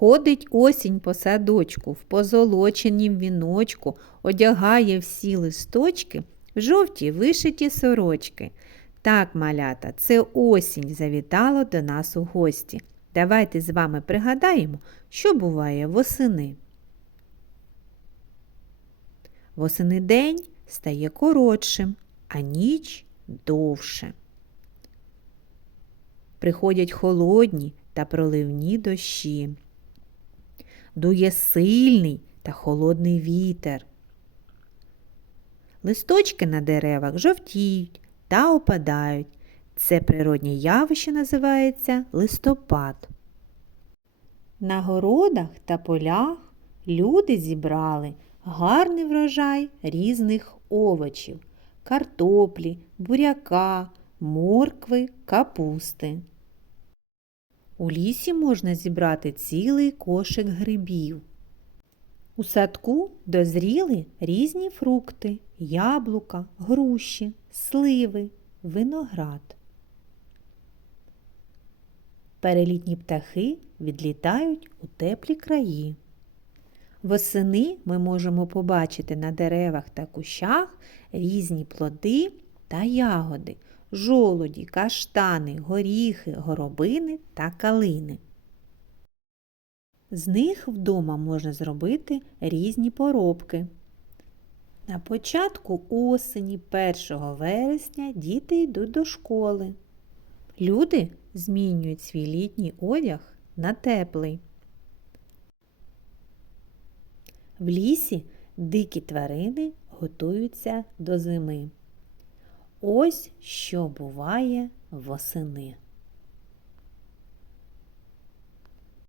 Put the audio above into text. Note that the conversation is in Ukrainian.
Ходить осінь по садочку, в позолоченім віночку, одягає всі листочки жовті вишиті сорочки. Так, малята, це осінь завітало до нас у гості. Давайте з вами пригадаємо, що буває восени. Восени день стає коротшим, а ніч довше. Приходять холодні та проливні дощі. Дує сильний та холодний вітер. Листочки на деревах жовтіють та опадають. Це природнє явище називається листопад. На городах та полях люди зібрали гарний врожай різних овочів картоплі, буряка, моркви, капусти. У лісі можна зібрати цілий кошик грибів. У садку дозріли різні фрукти, яблука, груші, сливи, виноград. Перелітні птахи відлітають у теплі краї. Восени ми можемо побачити на деревах та кущах різні плоди та ягоди, жолуді, каштани, горіхи, горобини та калини. З них вдома можна зробити різні поробки. На початку осені 1 вересня діти йдуть до школи. Люди змінюють свій літній одяг на теплий. В лісі дикі тварини готуються до зими. Ось що буває восени.